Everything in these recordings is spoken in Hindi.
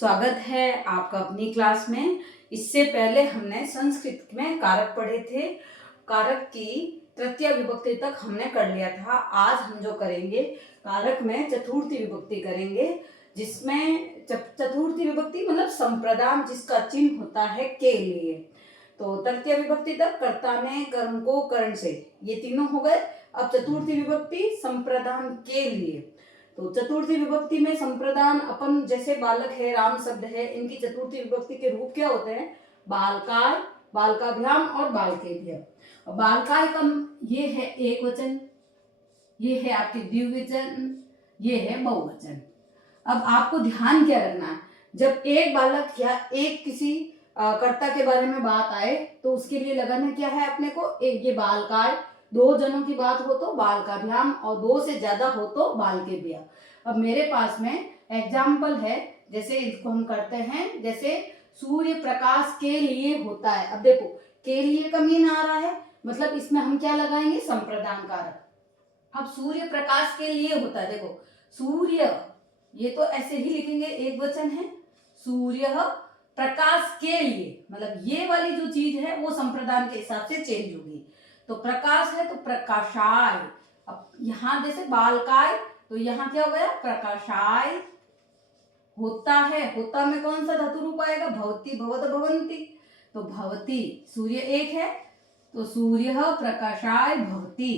स्वागत है आपका अपनी क्लास में। इससे पहले हमने संस्कृत में कारक पढ़े थे। कारक की तृतीय विभक्ति तक हमने कर लिया था। आज हम जो करेंगे कारक में चतुर्थी विभक्ति करेंगे, जिसमें चतुर्थी विभक्ति मतलब संप्रदान जिसका चिन्ह होता है के लिए। तो तृतीय विभक्ति तक कर्ता ने कर्म को करण से, ये तीनों हो गए। अब चतुर्थी विभक्ति संप्रदान के लिए। तो चतुर्थी विभक्ति में संप्रदान अपन जैसे बालक है, राम शब्द है, इनकी चतुर्थी विभक्ति के रूप क्या होते हैं? बालकाय, बालकाभ्याम और बालकेभ्य। बालकाय का ये है एक वचन, ये है आपके द्विवचन, ये है बहुवचन। अब आपको ध्यान क्या रखना है, जब एक बालक या एक किसी कर्ता के बारे में बात आए तो उसके लिए लगाना क्या है अपने को? एक ये बालकाय, दो जनों की बात हो तो बालकाभ्याम और दो से ज्यादा हो तो बालकेभ्य। अब मेरे पास में एग्जाम्पल है, जैसे इसको हम करते हैं, जैसे सूर्य प्रकाश के लिए होता है। अब देखो के लिए का मीन आ रहा है, मतलब इसमें हम क्या लगाएंगे? संप्रदान कारक। अब सूर्य प्रकाश के लिए होता है, देखो सूर्य, ये तो ऐसे ही लिखेंगे, एक वचन है, सूर्य प्रकाश के लिए, मतलब ये वाली जो चीज है वो संप्रदान के हिसाब से चेंज होगी। तो प्रकाश है तो प्रकाशाय। अब यहां जैसे बालकाय, तो यहाँ क्या हो गया? प्रकाशाय। होता है, होता में कौन सा धातु रूप आएगा? भवती, भवत, भवंती। तो भवती, सूर्य एक है तो सूर्य प्रकाशाय भवती।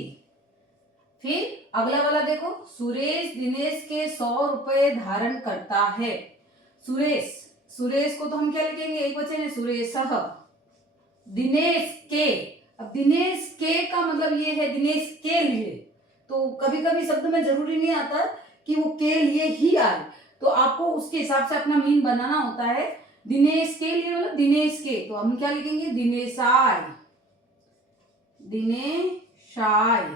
फिर अगला वाला देखो, सुरेश दिनेश के 100 रुपए धारण करता है। सुरेश, सुरेश को तो हम क्या लिखेंगे? एक वचन है, सुरेशः। दिनेश के, अब दिनेश के का मतलब ये है दिनेश के लिए। तो कभी कभी शब्द में जरूरी नहीं आता कि वो के लिए ही आए, तो आपको उसके हिसाब से अपना मीन बनाना होता है। दिनेश के लिए मतलब दिनेश के, तो हम क्या लिखेंगे? दिनेशाय, दिनेशाय।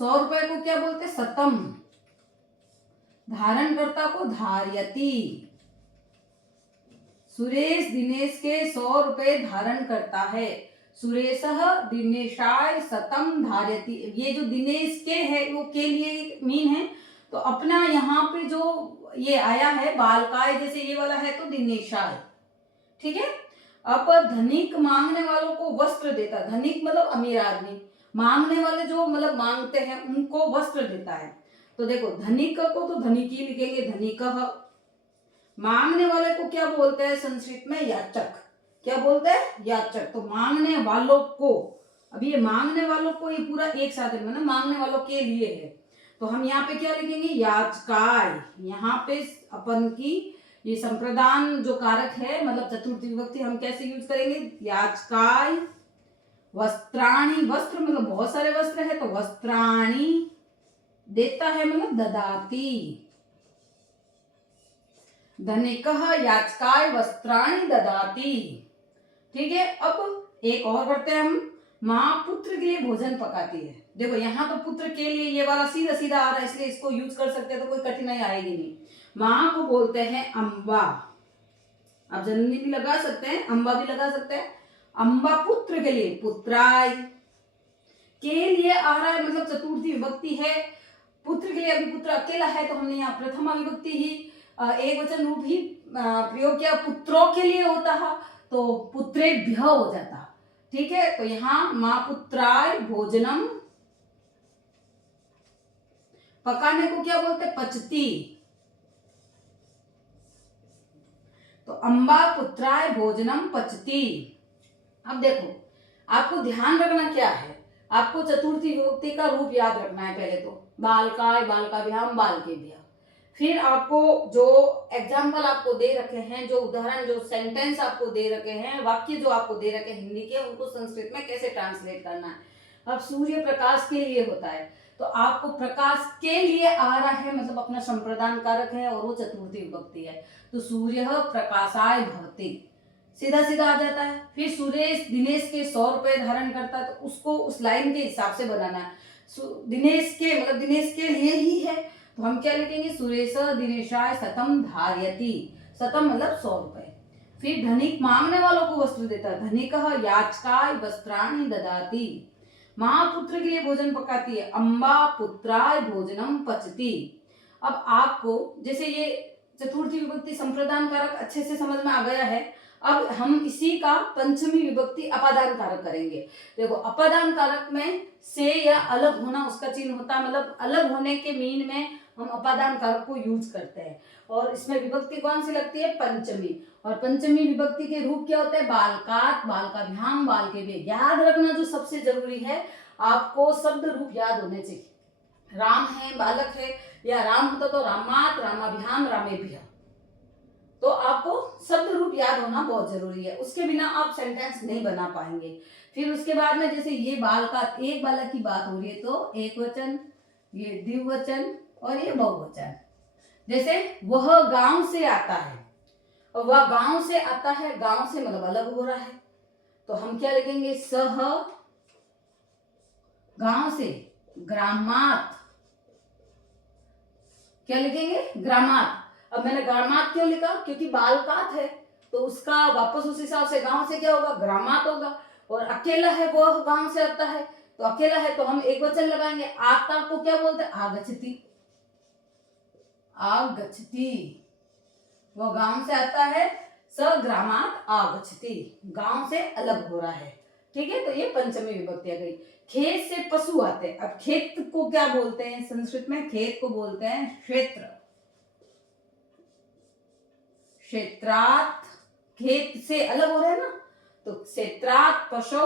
100 रुपए को क्या बोलते? शतम। धारणकर्ता को धार्यति। सुरेश दिनेश के 100 रुपए धारण करता है। सुरेशः दिनेशाय शतम धार्यति। ये जो दिनेश के है वो के लिए मीन है, तो अपना यहाँ पे जो ये आया है बालकाय, जैसे ये वाला है तो दिनेशाय, ठीक है। अब धनिक मांगने वालों को वस्त्र देता, धनिक मतलब अमीर आदमी, मांगने वाले जो मतलब मांगते हैं उनको वस्त्र देता है। तो देखो धनिक को तो धनिकी लिखेंगे, धनिकः। मांगने वाले को क्या बोलते हैं संस्कृत में? याचक। क्या बोलते हैं? याचक। तो मांगने वालों को, अब ये मांगने वालों को ये पूरा एक साथ है ना, मांगने वालों के लिए है, तो हम यहाँ पे क्या लिखेंगे? याचकाय। यहाँ पे अपन की ये संप्रदान जो कारक है, मतलब चतुर्थी विभक्ति हम कैसे यूज करेंगे? याचकाय। वस्त्राणि, वस्त्र मतलब बहुत सारे वस्त्र है तो वस्त्राणि। देता है मतलब ददाति। धनिकः याचकाय वस्त्राणि ददाति, ठीक है। अब एक और करते हैं हम, माँ पुत्र के लिए भोजन पकाती है। देखो यहाँ तो पुत्र के लिए ये वाला सीधा सीधा आ रहा है, इसलिए इसको यूज कर सकते हैं, तो कोई कठिनाई आएगी नहीं। माँ को बोलते हैं अम्बा। आप जननी भी लगा सकते हैं, अम्बा भी लगा सकते हैं। अम्बा पुत्र के लिए पुत्राय। के लिए आ रहा है मतलब चतुर्थी विभक्ति है। पुत्र के लिए अभी पुत्र अकेला है तो हमने यहाँ प्रथमा विभक्ति ही एक वचन रूप ही प्रयोग किया। पुत्रों के लिए होता है तो पुत्रेभ्य हो जाता, ठीक है। तो यहाँ माँ पुत्राय भोजनम, पकाने को क्या बोलते? पचती। तो अम्बा पुत्राय भोजनम पचती। अब देखो आपको ध्यान रखना क्या है, आपको चतुर्थी विभक्ति का रूप याद रखना है। पहले तो बालकाय, बालकाभ्याम, बालकेभ्य। फिर आपको जो एग्जाम्पल आपको दे रखे हैं, जो उदाहरण, जो सेंटेंस आपको दे रखे हैं, वाक्य जो आपको दे रखे हैं हिंदी के, उनको संस्कृत में कैसे ट्रांसलेट करना है। अब सूर्य प्रकाश के लिए होता है तो आपको प्रकाश के लिए आ रहा है, मतलब अपना संप्रदान कारक है और वो चतुर्थी विभक्ति है, तो सूर्य प्रकाशाय भवति, सीधा सीधा आ जाता है। फिर सुरेश दिनेश के 100 रुपए धारण करता है, तो उसको उस लाइन के हिसाब से बनाना है। दिनेश के मतलब दिनेश के लिए ही है, तो हम क्या लिखेंगे? सुरेश दिनेशाय शतम धार्यति। शतम मतलब 100 रुपए। फिर धनिक मांगने वालों को वस्त्र देता है, धनिकः याचकाय वस्त्राणि ददाति। माँ पुत्र के लिए भोजन पकाती है, अम्बा पुत्राय भोजनम पचती। अब आपको जैसे ये चतुर्थी विभक्ति संप्रदान कारक अच्छे से समझ में आ गया है। अब हम इसी का पंचमी विभक्ति अपादान कारक करेंगे। देखो अपादान कारक में से या अलग होना उसका चिन्ह होता है, मतलब अलग होने के मीन में हम अपादान कारक को यूज करते हैं। और इसमें विभक्ति कौन सी लगती है? पंचमी। और पंचमी विभक्ति के रूप क्या होते हैं? बालकात, बालकाभ्याम, बालके। याद रखना जो सबसे जरूरी है, आपको शब्द रूप याद होने चाहिए। राम है, बालक है, या राम होता तो रामात, रामाभ्याम, रामेभ्य। तो आपको शब्द रूप याद होना बहुत जरूरी है, उसके बिना आप सेंटेंस नहीं बना पाएंगे। फिर उसके बाद में जैसे ये बालकात, एक बालक की बात हो रही है तो एक वचन, ये द्विवचन और ये बहुवचन। जैसे वह गांव से आता है, और वह गांव से आता है, गांव से मतलब अलग हो रहा है, तो हम क्या लिखेंगे? सह गांव से, ग्रामात। क्या लिखेंगे? ग्रामात। अब मैंने ग्रामात क्यों लिखा? क्योंकि बालकात है, तो उसका वापस उस हिसाब से गांव से क्या होगा? ग्रामात होगा। और अकेला है, वह गांव से आता है, तो अकेला है तो हम एक वचन लगाएंगे। आता को क्या बोलते हैं? आगच्छति। आगच्छति, वो गांव से आता है, स ग्रामात आगच्छति, गांव से अलग हो रहा है। ठीक है, तो ये पंचमी विभक्ति आ गई। खेत से पशु आते हैं। अब खेत को क्या बोलते हैं संस्कृत में? खेत को बोलते हैं क्षेत्र। क्षेत्रात्, खेत से अलग हो रहे हैं ना, तो क्षेत्रात् पशु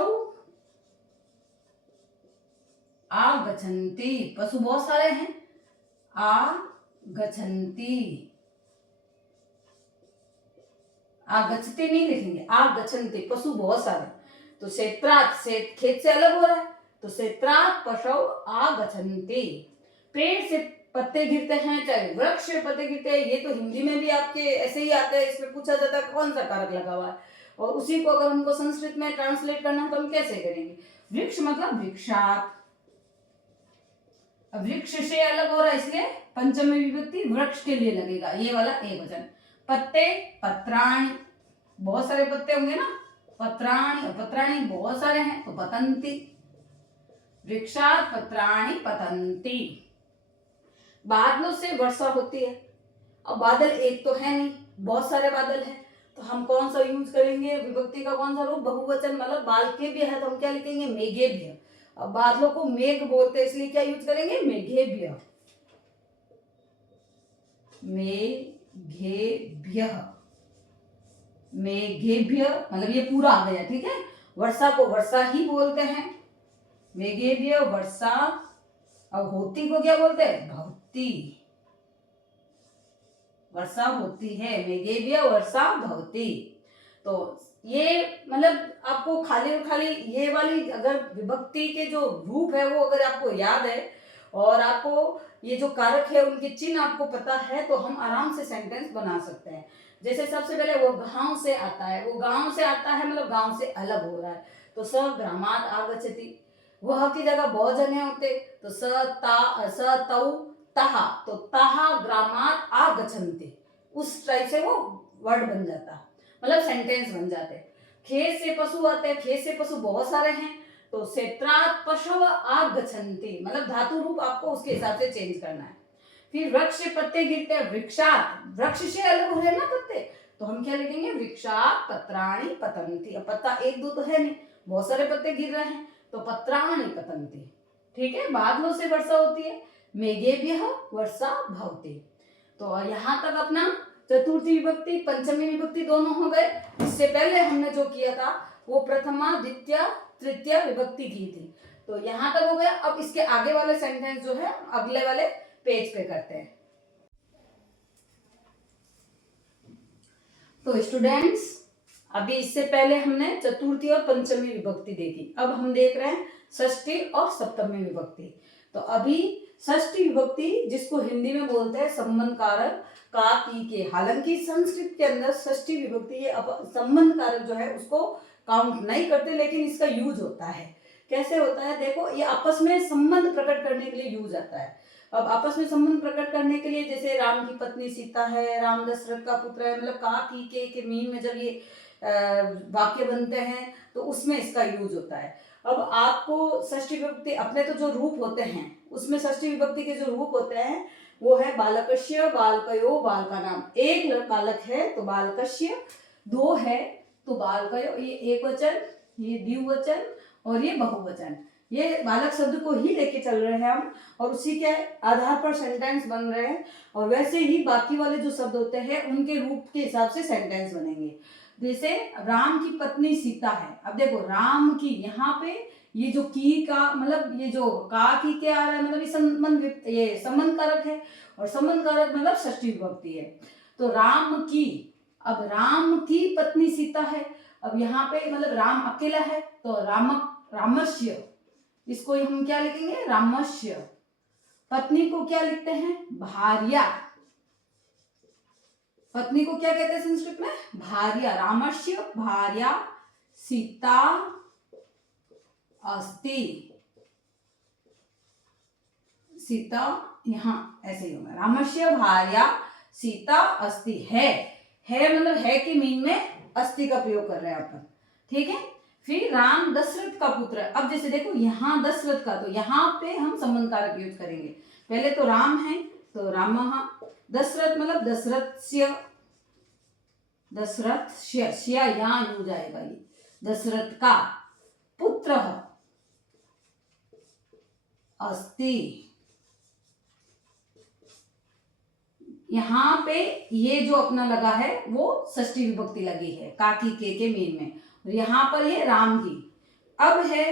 आगच्छन्ति। पशु बहुत सारे हैं, आगच्छन्ति। आगच्छति नहीं लिखेंगे, आगच्छन्ति, पशु बहुत सारे। तो क्षेत्रात्, से खेत से अलग हो रहा है, तो क्षेत्रात् पशु आगच्छन्ति। पेड़ से पत्ते गिरते हैं, चाहे वृक्ष से पत्ते गिरते हैं, ये तो हिंदी में भी आपके ऐसे ही आते हैं। इसमें पूछा जाता है कौन सा कारक लगा हुआ है, और उसी को अगर हमको संस्कृत में ट्रांसलेट करना है तो हम कैसे करेंगे? वृक्ष मतलब वृक्षात। अब वृक्ष से अलग हो रहा है, इसलिए पंचमी विभक्ति वृक्ष के लिए लगेगा, ये वाला एक वचन। पत्ते, पत्राणि, बहुत सारे पत्ते होंगे ना, पत्राणि। पत्राणि बहुत सारे हैं, तो पतंती। वृक्षात पत्राणि पतंती। बादलों से वर्षा होती है। अब बादल एक तो है नहीं, बहुत सारे बादल हैं, तो हम कौन सा यूज करेंगे? विभक्ति का कौन सा रूप? बहुवचन, मतलब बालके भी है, तो हम क्या लिखेंगे? मेघेभ्य। अब बादलों को मेघ बोलते हैं, इसलिए क्या यूज करेंगे? मेघेभ्य। मेघेभ्य, मेघेभ्य मतलब ये पूरा आ गया। ठीक है, वर्षा को वर्षा ही बोलते हैं, मेघेभ्य वर्षा। अब होती को क्या बोलते हैं? भवती। वर्षा होती है, मेघेभ्य वर्षा भवती। तो ये मतलब आपको खाली और खाली ये वाली अगर विभक्ति के जो रूप है वो अगर आपको याद है, और आपको ये जो कारक है उनके चिन्ह आपको पता है, तो हम आराम से सेंटेंस बना सकते हैं। जैसे सबसे पहले वो गांव से आता है, वो गांव से आता है मतलब गांव से अलग हो रहा है, तो स ग्रामात आगच्छति। वह की जगह बहुत जने होते, तो स तौ तहा, तो तहा ग्रामात आगच्छन्ति, उस टाइप से वो वर्ड बन जाता, मतलब सेंटेंस बन जाते। खेत से पशु आते हैं, खेत से पशु बहुत सारे हैं, तो क्षेत्रात् पशव आगच्छन्ति, मतलब धातु रूप आपको उसके हिसाब से चेंज करना है। फिर वृक्ष से पत्ते गिरते हैं, वृक्षात, वृक्ष से अलग हो रहे हैं ना पत्ते, तो हम क्या लिखेंगे? वृक्षात पत्राणि पतन्ति। अब पत्ता एक दो तो है नहीं, बहुत सारे पत्ते गिर रहे हैं, तो पत्राणि पतन्ति। ठीक है, बादलों से वर्षा होती है, मेघेभ्यः वर्षा भवति। तो यहाँ तक अपना चतुर्थी विभक्ति पंचमी विभक्ति दोनों हो गए। इससे पहले हमने जो किया था वो प्रथमा द्वितीय तृतीय विभक्ति की थी, तो यहाँ तक हो गया। अब इसके आगे वाले सेंटेंस जो है अगले वाले पेज पे करते हैं। तो स्टूडेंट्स, अभी इससे पहले हमने चतुर्थी और पंचमी विभक्ति देखी, अब हम देख रहे हैं षष्ठी और सप्तमी विभक्ति। तो अभी षष्ठी विभक्ति जिसको हिंदी में बोलते हैं संबंध कारक का, की, के। हालांकि संस्कृत के अंदर षष्ठी विभक्ति ये संबंध कारक जो है उसको काउंट नहीं करते, लेकिन इसका यूज होता है। कैसे होता है देखो, ये आपस में संबंध प्रकट करने के लिए यूज आता है। अब आपस में संबंध प्रकट करने के लिए, जैसे राम की पत्नी सीता है, राम दशरथ का पुत्र है, मतलब का, की, के मीन में जब ये वाक्य बनते हैं तो उसमें इसका यूज होता है। अब आपको षष्ठी विभक्ति अपने तो जो रूप होते हैं उसमें षष्ठी विभक्ति के जो रूप होते हैं वो है बालकस्य, बालकयो, बालकानाम। एक बालक है तो बालकस्य, दो है तो बालकयो, ये एक वचन, ये द्विवचन और ये बहुवचन। ये बालक शब्द को ही लेके चल रहे हैं हम, और उसी के आधार पर सेंटेंस बन रहे हैं। और वैसे ही बाकी वाले जो शब्द होते हैं उनके रूप के हिसाब से सेंटेंस बनेंगे। जैसे राम की पत्नी सीता है। अब देखो राम की, यहाँ पे ये जो की का मतलब ये जो का की के आ रहा है, मतलब ये संबंध कारक है, और संबंध कारक मतलब षष्ठी विभक्ति है। तो राम की, अब राम की पत्नी सीता है। अब यहाँ पे मतलब राम अकेला है तो रामस्य, इसको हम क्या लिखेंगे, रामस्य। पत्नी को क्या लिखते हैं, भार्या। पत्नी को क्या कहते हैं संस्कृत में, भार्या। रामस्य भार्या सीता अस्ति। सीता यहाँ ऐसे ही होगा, रामस्य भार्या सीता अस्ति है मतलब है के मीन में अस्ति का प्रयोग कर रहे हैं अपन, ठीक है। फिर राम दशरथ का पुत्र है। अब जैसे देखो यहाँ दशरथ का, तो यहाँ पे हम संबंध कारक यूज करेंगे। पहले तो राम है तो रामः, दशरथ मतलब दशरथस्य, दशरथस्य यहाँ यूज आएगा, ये दशरथ का पुत्र अस्ति। यहाँ पे ये जो अपना लगा है वो षष्ठी विभक्ति लगी है काकी के मीन में, और यहाँ पर ये राम की। अब है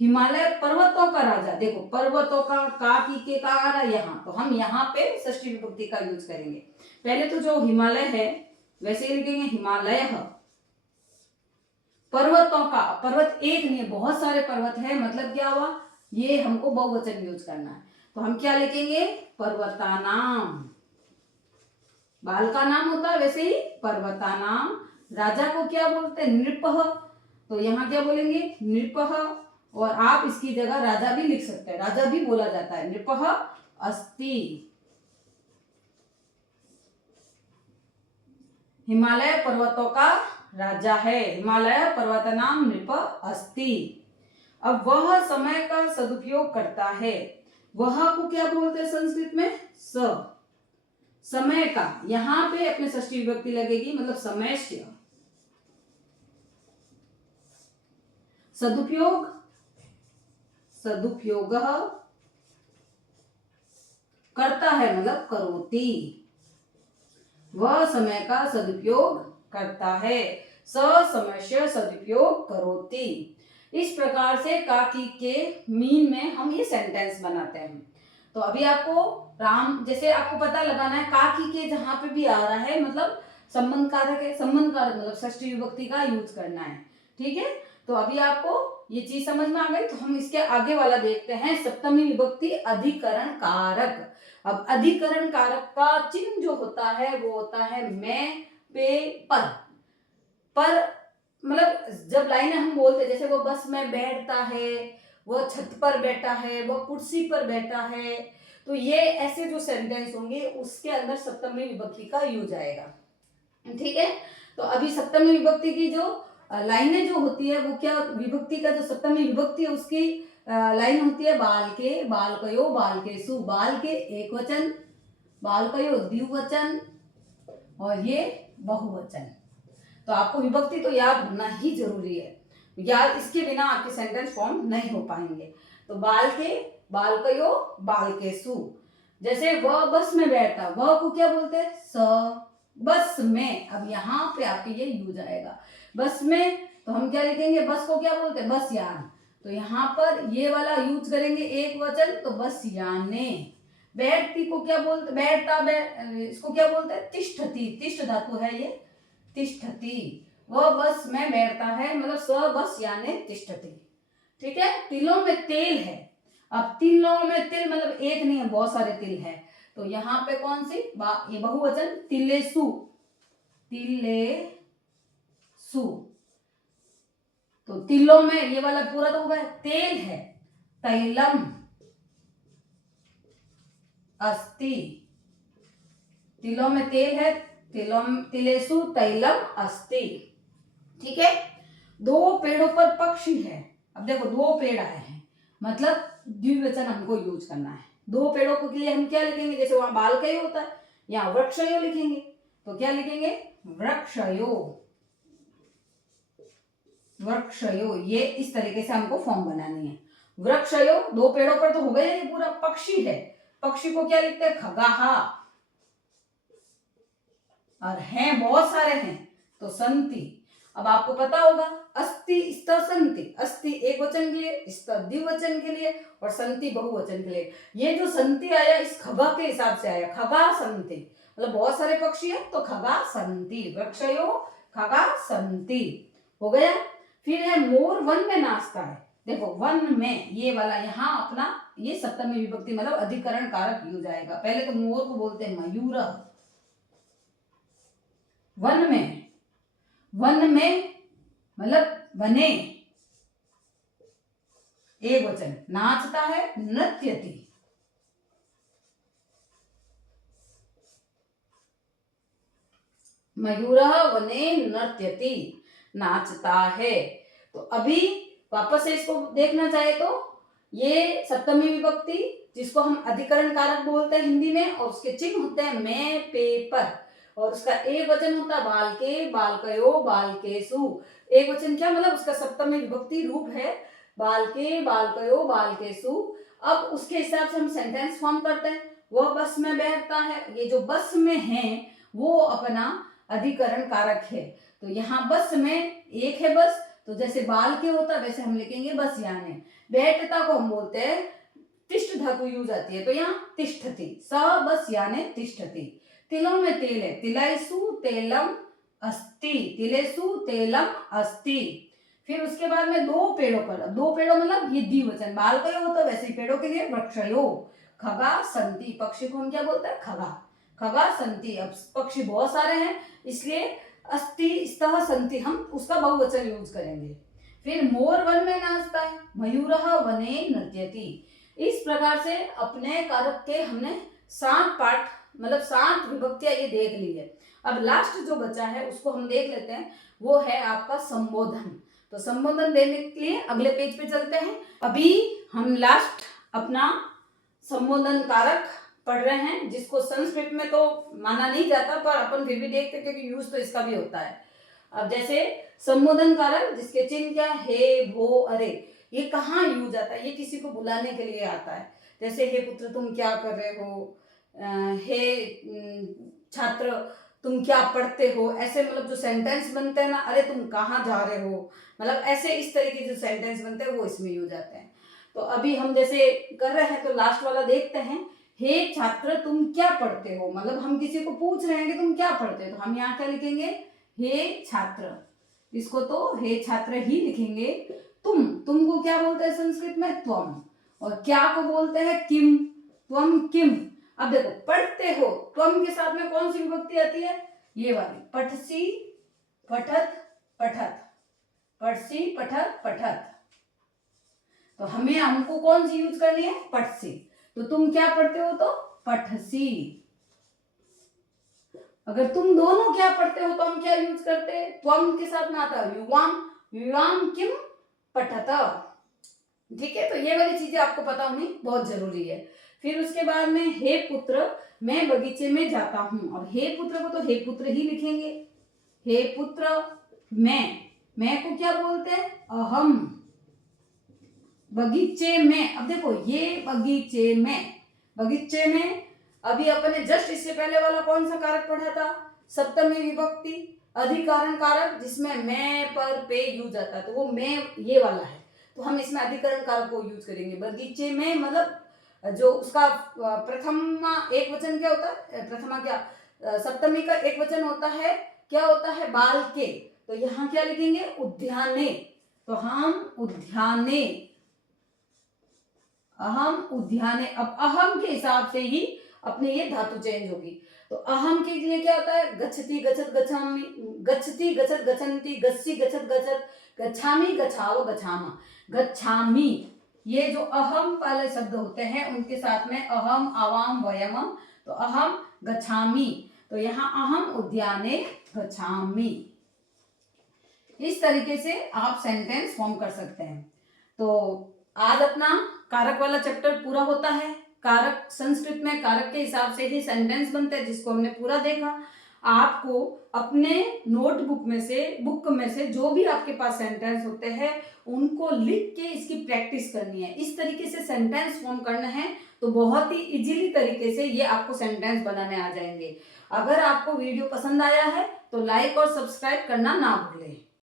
हिमालय पर्वतों का राजा। देखो पर्वतों का की के का आ रहा है यहाँ, तो हम यहाँ पे षष्ठी विभक्ति का यूज करेंगे। पहले तो जो हिमालय है वैसे ही लिखेंगे हिमालय। पर्वतों का, पर्वत एक नहीं है, बहुत सारे पर्वत है, मतलब क्या हुआ, ये हमको बहुवचन यूज करना है। तो हम क्या लिखेंगे, पर्वतानाम। बाल का नाम होता है वैसे ही पर्वतानाम। राजा को क्या बोलते हैं, नृपः, तो यहाँ क्या बोलेंगे, नृपः। और आप इसकी जगह राजा भी लिख सकते हैं, राजा भी बोला जाता है, नृपः अस्ति। हिमालय पर्वतों का राजा है, हिमालय पर्वतानाम नृप अस्ति। अब वह समय का सदुपयोग करता है, वह को क्या बोलते हैं संस्कृत में, स। समय का, यहां पे अपने षष्ठी विभक्ति लगेगी, मतलब समयस्य। सदुपयोग, सदुपयोगः करता है मतलब करोति, वह समय का सदुपयोग करता है, स समयस्य सदुपयोग करोति। इस प्रकार से काकी के मीन में हम ये सेंटेंस बनाते हैं। तो अभी आपको राम, जैसे आपको पता लगाना है काकी के जहां पे भी आ रहा है मतलब संबंध कारक है, संबंध कारक मतलब षष्ठी विभक्ति का यूज करना है, ठीक है। तो अभी आपको ये चीज समझ में आ गई। तो हम इसके आगे वाला देखते हैं, सप्तमी विभक्ति अधिकरण कारक। अब अधिकरण कारक का चिन्ह जो होता है वो होता है मैं, पे, पर मतलब जब लाइनें हम बोलते हैं, जैसे वो बस में बैठता है, वो छत पर बैठा है, वो कुर्सी पर बैठा है, तो ये ऐसे जो सेंटेंस होंगे उसके अंदर सप्तमी विभक्ति का यूज आएगा, ठीक है। तो अभी सप्तमी विभक्ति की जो लाइनें जो होती है वो क्या, विभक्ति का जो सप्तमी विभक्ति है उसकी लाइन होती है बाल के, बालकयो, बालकेषु। बाल के एक वचन, बालकयो द्विवचन, और ये बहुवचन। तो आपको विभक्ति तो याद होना ही जरूरी है, याद इसके बिना आपके सेंटेंस फॉर्म नहीं हो पाएंगे। तो बाल के, बालकयो, बालकेषु। जैसे वह बस में बैठता, वह को क्या बोलते हैं, स। बस में, अब यहाँ पे आपके ये यूज आएगा बस में, तो हम क्या लिखेंगे, बस को क्या बोलते हैं, बस यान। तो यहाँ पर ये वाला यूज करेंगे एक वचन, तो बस याने। बैठती को क्या बोलते, बैठता, इसको क्या बोलते हैं, तिष्ठति। तिष्ठ धातु है ये, तिष्ठति। वह बस में बैठता है, मतलब स बस याने तिष्ठति, ठीक है। तिलों में तेल है। अब तिलों में तिल मतलब एक नहीं है, बहुत सारे तिल है। तो यहाँ पे कौन सी, ये बहुवचन, तिलेसु, तिलेसु। तो तिलों में ये वाला पूरा तो होगा, तेल है, तैलम अस्ति। तिलों में तेल है, तिलेसु तैलम अस्ति, ठीक है। दो पेड़ों पर पक्षी है। अब देखो दो पेड़ आए हैं, मतलब द्विवचन हमको यूज करना है, दो पेड़ों के लिए हम क्या लिखेंगे, जैसे वहां बालकयो होता है, यहाँ वृक्षयो लिखेंगे, तो क्या लिखेंगे, वृक्षयो, वृक्षयो। ये इस तरीके से हमको फॉर्म बनानी है। वृक्षयो, दो पेड़ों पर तो हो गया, ये पूरा पक्षी है, पक्षी को क्या लिखते हैं, खगाहा, और हैं बहुत सारे हैं तो संति। अब आपको पता होगा अस्ति स्त संति, अस्ति एक वचन के लिए, स्त द्विवचन के लिए, और संति बहुवचन के लिए। ये जो संति आया इस खगा के हिसाब से आया, खगा संति, मतलब बहुत सारे पक्षी है तो खगा संति, वृक्षयो खगा संति, हो गया। फिर है मोर वन में नाचता है, देखो वन में ये वाला यहाँ अपना ये सप्तमी विभक्ति मतलब अधिकरण कारक यूज आएगा। पहले तो मोर को बोलते हैं मयूर, वन में, वन में मतलब वने, एक वचन, नाचता है नृत्यति, मयूरः वने नृत्यति, नाचता है। तो अभी वापस से इसको देखना चाहे तो ये सप्तमी विभक्ति जिसको हम अधिकरण कारक बोलते हैं हिंदी में, और उसके चिन्ह होते हैं मैं, पे, पर, और उसका एक वचन होता है बालके, बालकयो, बालकेसु। एक वचन क्या मतलब उसका सप्तमी विभक्ति रूप है बालके, बालकयो, बालकेसु। अब उसके हिसाब से हम सेंटेंस फॉर्म करते हैं। वह बस में बैठता है, ये जो बस में है वो अपना अधिकरण कारक है। तो यहाँ बस में एक है बस, तो जैसे बाल के होता वैसे हम लिखेंगे बस यानी। बैठता को हम बोलते हैं तिष्ठ धातु यूज आती है, तो यहाँ तिष्ठति, स बस यानी तिष्ठति। तिलों में तेल है, तिलैसु तेलम अस्ति, तिलेसु तेलम अस्ति। फिर उसके बाद में दो पेड़ों पर, दो पेड़ों मतलब ये द्विवचन, बालकयो होता वैसे ही पेड़ों के लिए वृक्षयो, खगा संति, पक्षी को हम क्या बोलते हैं, खगा, खगा संति। अब पक्षी बहुत सारे हैं इसलिए अस्ति स्तः संति हम उसका बहुवचन यूज करेंगे। फिर मोर वन में नाचता है, मयूरः वने नृत्यति। इस प्रकार से अपने कारक के हमने 7 पार्ट मतलब 7 विभक्तियां ये देख ली है। अब लास्ट जो बचा है उसको हम देख लेते हैं, वो है आपका संबोधन। तो संबोधन देने के लिए अगले पेज पे चलते हैं। अभी हम लास्ट अपना संबोधन कारक पढ़ रहे हैं, जिसको संस्कृत में तो माना नहीं जाता पर अपन फिर भी देखते क्योंकि यूज तो इसका भी होता है। अब जैसे संबोधन कारक जिसके चिन्ह क्या, हे, भो, अरे, ये कहाँ यूज आता है, ये किसी को बुलाने के लिए आता है। जैसे हे पुत्र तुम क्या कर रहे हो, हे छात्र तुम क्या पढ़ते हो, ऐसे मतलब जो सेंटेंस बनते हैं ना, अरे तुम कहाँ जा रहे हो, मतलब ऐसे इस तरह के जो सेंटेंस बनते हैं वो इसमें यूज आते हैं। तो अभी हम जैसे कर रहे हैं तो लास्ट वाला देखते हैं, हे छात्र तुम क्या पढ़ते हो, मतलब हम किसी को पूछ रहे हैं कि तुम क्या पढ़ते हो, तो हम यहाँ क्या लिखेंगे, हे छात्र, इसको तो हे छात्र ही लिखेंगे। तुमको क्या बोलते हैं संस्कृत में, त्वम, और क्या को बोलते हैं किम, त्वम किम। अब देखो पढ़ते हो, त्वम के साथ में कौन सी विभक्ति आती है, ये वाली, पठसी पठत पठत, पठसी पठत पठत। तो हमें हमको कौन सी यूज करनी है, पठसी। तो तुम क्या पढ़ते हो तो पठसी। अगर तुम दोनों क्या पढ़ते हो तो हम क्या यूज करते हैं, त्वम के साथ में आता है युवाम, युवाम किम पठत। ठीक है, तो ये वाली चीजें आपको पता होनी बहुत जरूरी है। फिर उसके बाद में हे पुत्र मैं बगीचे में जाता हूं, और हे पुत्र को तो हे पुत्र ही लिखेंगे। हे पुत्र मैं को क्या बोलते हैं, अहम, बगीचे में। अब देखो ये बगीचे में अभी अपने जस्ट इससे पहले वाला कौन सा कारक पढ़ा था, सप्तमी विभक्ति अधिकरण कारक, जिसमें मैं, पर, पे यूज आता है, तो वो मैं ये वाला है, तो हम इसमें अधिकरण कारक को यूज करेंगे। बगीचे में मतलब जो उसका प्रथमा एक वचन क्या होता है, प्रथमा क्या सप्तमी का एक वचन होता है, क्या होता है, बाल के, तो यहाँ क्या लिखेंगे, उद्याने। तो हम उद्याने, अहम उद्याने। अब अहम के हिसाब से ही अपने ये धातु चेंज होगी। तो अहम के लिए क्या होता है, गच्छति गच्छत गच्छामि, गच्छति गच्छत गच्छन्ति, गस्सी गच्छत गच्छत, गच्छामि गच्छाव गच्छामा, गच्छामि। ये जो अहम वाले शब्द होते हैं उनके साथ में अहम, आवाम, वयमम, तो अहम गच्छामि, तो यहाँ अहम उद्याने गच्छामि। इस तरीके से आप सेंटेंस फॉर्म कर सकते हैं। तो आज अपना कारक वाला चैप्टर पूरा होता है। कारक, संस्कृत में कारक के हिसाब से ही सेंटेंस बनते हैं, जिसको हमने पूरा देखा। आपको अपने नोटबुक में से, बुक में से जो भी आपके पास सेंटेंस होते हैं उनको लिख के इसकी प्रैक्टिस करनी है। इस तरीके से सेंटेंस फॉर्म करना है तो बहुत ही इजीली तरीके से ये आपको सेंटेंस बनाने आ जाएंगे। अगर आपको वीडियो पसंद आया है तो लाइक और सब्सक्राइब करना ना भूलें।